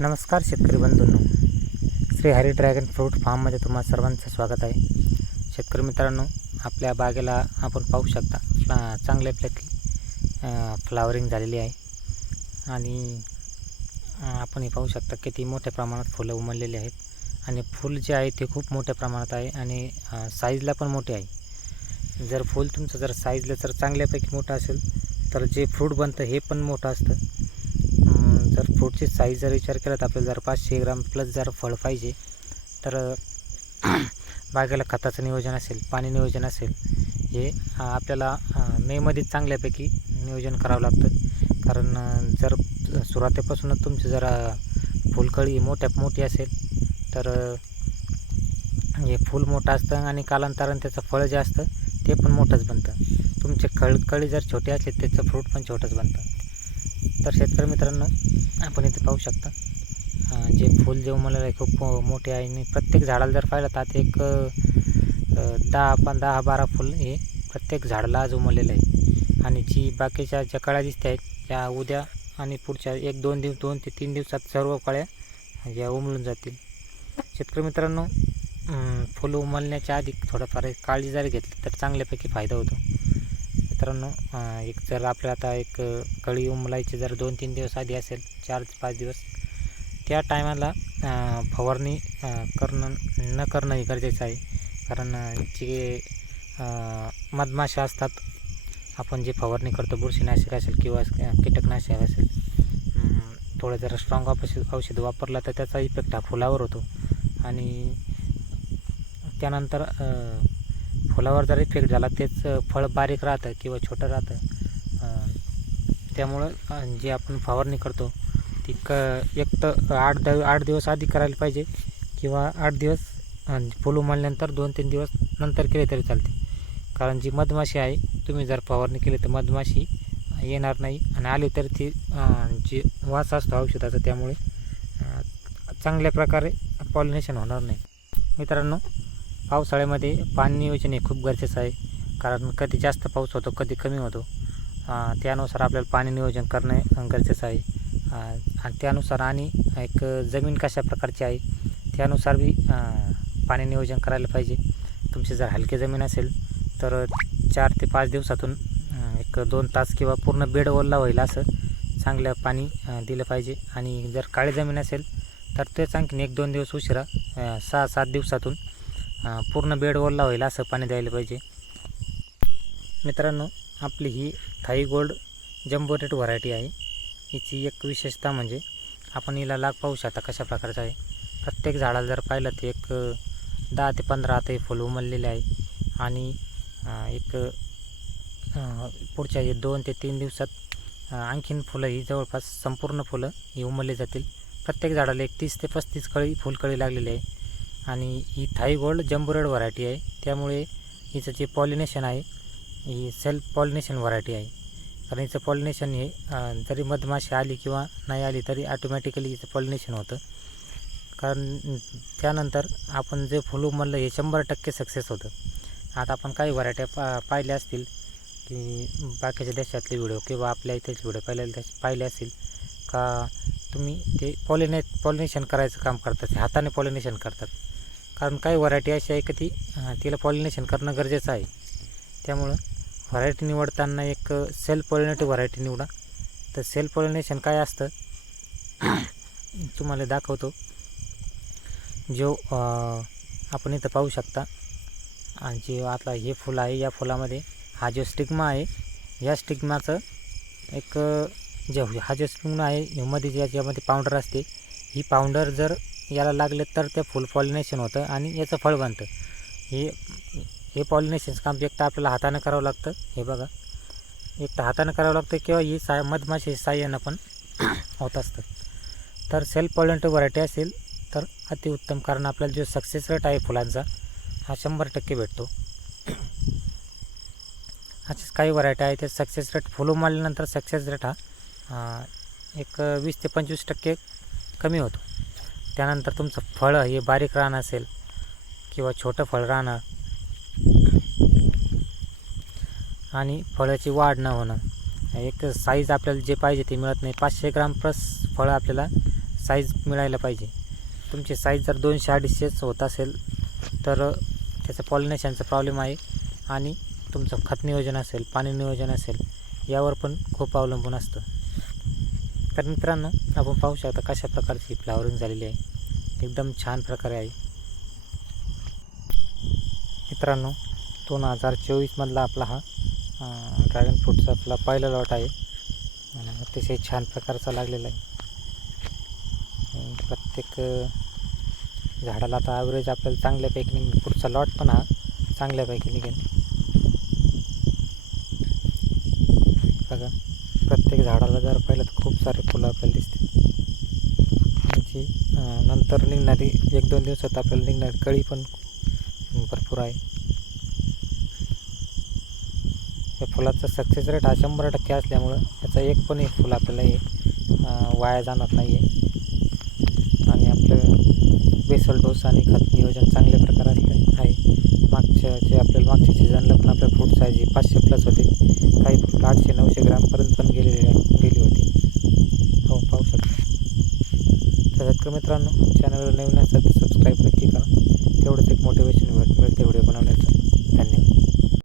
नमस्कार शेतकरी बंधूंनो. श्री हरी ड्रॅगन फ्रूट फार्ममध्ये तुम्हा सर्वांचं स्वागत आहे. शेतकरी मित्रांनो आपल्या बागेला आपण पाहू शकता फ्ला चांगल्यापैकी फ्लावरिंग झालेली आहे. आणि आपण हे पाहू शकता किती मोठ्या प्रमाणात फुलं उमललेली आहेत. आणि फूल जे आहे ते खूप मोठ्या प्रमाणात आहे आणि साईजला पण मोठे आहे. जर फूल तुमचं जर साईजला जर चांगल्यापैकी मोठं असेल तर जे फ्रूट बनतं हे पण मोठं असतं. जर फ्रूटची साईज जर विचार केला तर आपल्याला जर पाचशे ग्राम प्लस जर फळ पाहिजे तर बागेला खताचं नियोजन असेल पाणी नियोजन असेल हे आपल्याला मेमध्ये मेमध्येच चांगल्यापैकी नियोजन करावं लागतं. कारण जर सुरुवातीपासूनच तुमची जर फुलकळी मोठ्या मोठी असेल तर हे फूल मोठं असतं आणि कालांतरानं त्याचं फळ जे असतं ते पण मोठंच बनतं. तुमचे कळकळी जर छोटे असले त्याचं फ्रूट पण छोटंच बनतं. तर शेतकरी मित्रांनो आपण इथे पाहू शकता. जे फूल जे उमललेलं आहे खूप मोठे आहे. आणि प्रत्येक झाडाला जर पाहिलं तर एक दहा पण दहा बारा फुल हे प्रत्येक झाडाला आज उमललेलं आहे. आणि जी बाकीच्या ज्या कळ्या दिसत आहेत त्या उद्या आणि पुढच्या एक दोन दिवस दोन ते तीन दिवसात सर्व कळ्या या उमलून जातील. शेतकरी मित्रांनो फुलं उमलण्याच्या आधी थोडंफार काळजी जर घेतली तर चांगल्यापैकी फायदा होतो. मित्रांनो एक जर आपल्याला आता एक कळी उमलायची जर दोन तीन दिवस आधी असेल चार ते पाच दिवस त्या टायमाला फवारणी करणं न करणं हे गरजेचं आहे. कारण जे मधमाशा असतात आपण जे फवारणी करतो बुरशीनाशक असेल किंवा कीटकनाशक असेल थोडं जरा स्ट्रॉंग औषध औषध वापरलं तर त्याचा इफेक्ट हा फुलावर होतो. आणि त्यानंतर फुलावर जर इफेक्ट झाला तेच फळ बारीक राहतं किंवा छोटं राहतं. त्यामुळं जे आपण फवारणी करतो ती क एक तर आठ द आठ दिवस आधी करायला पाहिजे किंवा आठ दिवस अं, फुल उमलल्यानंतर दोन तीन दिवस नंतर केले तरी चालते. कारण जी मधमाशी आहे तुम्ही जर फवारणी केली तर मधमाशी येणार नाही आणि आली तर ती जी वास असतो औषधाचा त्यामुळे चांगल्या प्रकारे पॉलिनेशन होणार नाही. मित्रांनो पावसाळ्यामध्ये पाणी नियोजन हे खूप गरजेचं आहे. कारण कधी जास्त पाऊस होतो कधी कमी होतो. त्यानुसार आपल्याला पाणी नियोजन करणे गरजेचं आहे. आणि त्यानुसार आणि एक जमीन कशा प्रकारची आहे त्यानुसार बी पाणी नियोजन करायला पाहिजे. तुमची जर हलकी जमीन असेल तर चार ते पाच दिवसातून एक दोन तास किंवा पूर्ण बेड ओल्ला होईल असं चांगलं पाणी दिलं पाहिजे. आणि जर काळी जमीन असेल तर तेच आणखीन एक दोन दिवस उशिरा सहा सात दिवसातून पूर्ण बेड ओल्ला होईल असं पाणी द्यायला पाहिजे. मित्रांनो आपली ही Thai gold jumbo red variety आहे. हिची एक विशेषता म्हणजे आपण हिला लाग पाहू शकता कशा प्रकारचं आहे. प्रत्येक झाडाला जर पाहिलं तर एक दहा ते पंधरा आता हे फुलं उमललेले आहे. आणि एक पुढच्या दोन ते तीन दिवसात आणखीन फुलं ही जवळपास संपूर्ण फुलं ही उमलली जातील. प्रत्येक झाडाला एक तीस ते पस्तीस कळी फुलकळी लागलेली आहे. आणि ही Thai gold jumbo red variety आहे. त्यामुळे हिचं जे पॉलिनेशन आहे ही सेल्फ पॉलिनेशन व्हरायटी आहे. कारण हिचं पॉलिनेशन हे जरी मधमाशी आली किंवा नाही आली तरी ऑटोमॅटिकली हिचं पॉलिनेशन होतं. कारण त्यानंतर आपण जे फुलं म्हणलं हे शंभर टक्के सक्सेस होतं. आता आपण काही व्हरायट्या पा पाहिल्या असतील की बाकीच्या देशातले व्हिडिओ किंवा आपल्या इथेच व्हिडिओ पाहिलेले पाहिले असतील का तुम्ही ते पॉलिने पॉलिनेशन करायचं काम करतात हाताने पॉलिनेशन करतात. कारण काही व्हरायटी अशी आहे की ती तिला पॉलिनेशन करणं गरजेचं आहे. त्यामुळं व्हरायटी निवडताना एक सेल्फ पॉलिनेटिव्ह व्हरायटी निवडा. तर सेल्फ पॉलिनेशन काय असतं? तुम्हाला दाखवतो. जो आपण इथं पाहू शकता आणि जे आता हे फुलं आहे या फुलामध्ये हा जो स्टिग्मा आहे या स्टिग्माचं एक जे हा जो स्टिग्मा आहे ह्यामध्ये जे पावडर असते ही पावडर जर याला लागले तर ते फुल पॉलिनेशन होतं आणि याचं फळ बनतं. हे हे पॉलिनेशन्स काम एक तर आपल्याला हातानं करावं लागतं. हे बघा. एक तर हातानं करावं लागतं किंवा ही साय मधमाशी साह्यानं पण होत असतं. तर सेल्फ पॉलिनेटिव्ह व्हरायटी असेल तर अतिउत्तम कारण आपल्याला जो सक्सेस रेट आहे फुलांचा हा शंभर टक्के भेटतो. असेच काही व्हरायटी आहे ते सक्सेस रेट फुलं मारल्यानंतर सक्सेस रेट हा एक वीस ते पंचवीस टक्के कमी होतो. त्यानंतर तुमचं फळं हे बारीक राहणं असेल किंवा छोटं फळ राहणं. आणि फळाची वाढ न होणं. एक साईज आपल्याला जे पाहिजे ते मिळत नाही. पाचशे ग्राम प्लस फळं आपल्याला साईज मिळायला पाहिजे. तुमची साईज जर दोनशे अडीचशेच होत असेल तर त्याचं पॉलिनेशनचा प्रॉब्लेम आहे. आणि तुमचं खत नियोजन असेल पाणी नियोजन असेल यावर पण खूप अवलंबून असतं. तर मित्रांनो आपण पाहू शकता कशा प्रकारची फ्लावरिंग झालेली आहे. एकदम छान प्रकारे आहे. मित्रांनो दोन हजार चोवीसमधला आपला हा ड्रॅगन फ्रूटचा आपला पहिला लॉट आहे. आणि अतिशय छान प्रकारचा लागलेला आहे. प्रत्येक झाडाला आता ॲव्हरेज आपल्याला चांगल्यापैकी निघेल. पुढचा लॉट पण हा चांगल्यापैकी निघेल. बघा. प्रत्येक झाडाला जर पाहिलं तर खूप सारे फुलं आपल्याला दिसते म्हणजे, जी नंतर निघणारी एक दोन दिवसात आपल्याला निघणारी कळी पण भरपूर आहे. या फुलाचा सक्सेस रेट हा शंभर टक्के असल्यामुळं याचा एक पण एक फुल आपल्याला हे वाया जाणार नाही आहे आणि आपलं बेसल डोस आणि खत नियोजन चांगल्या प्रकारे आहे. मागच्या जे आपल्याला मागच्या सीझनला पण आपल्या फ्रूट साईज पाचशे प्लस होते. काही फ्रूट आठशे नऊशे ग्रामपर्यंत पण गेलेले गेली होती. हो पाहू शकता. तर शेतकरी मित्रांनो चॅनलवर नवीन असतात सबस्क्राईब नक्की करा. तेवढंच एक मोटिवेशन मिळते व्हिडिओ बनवण्याचं. धन्यवाद.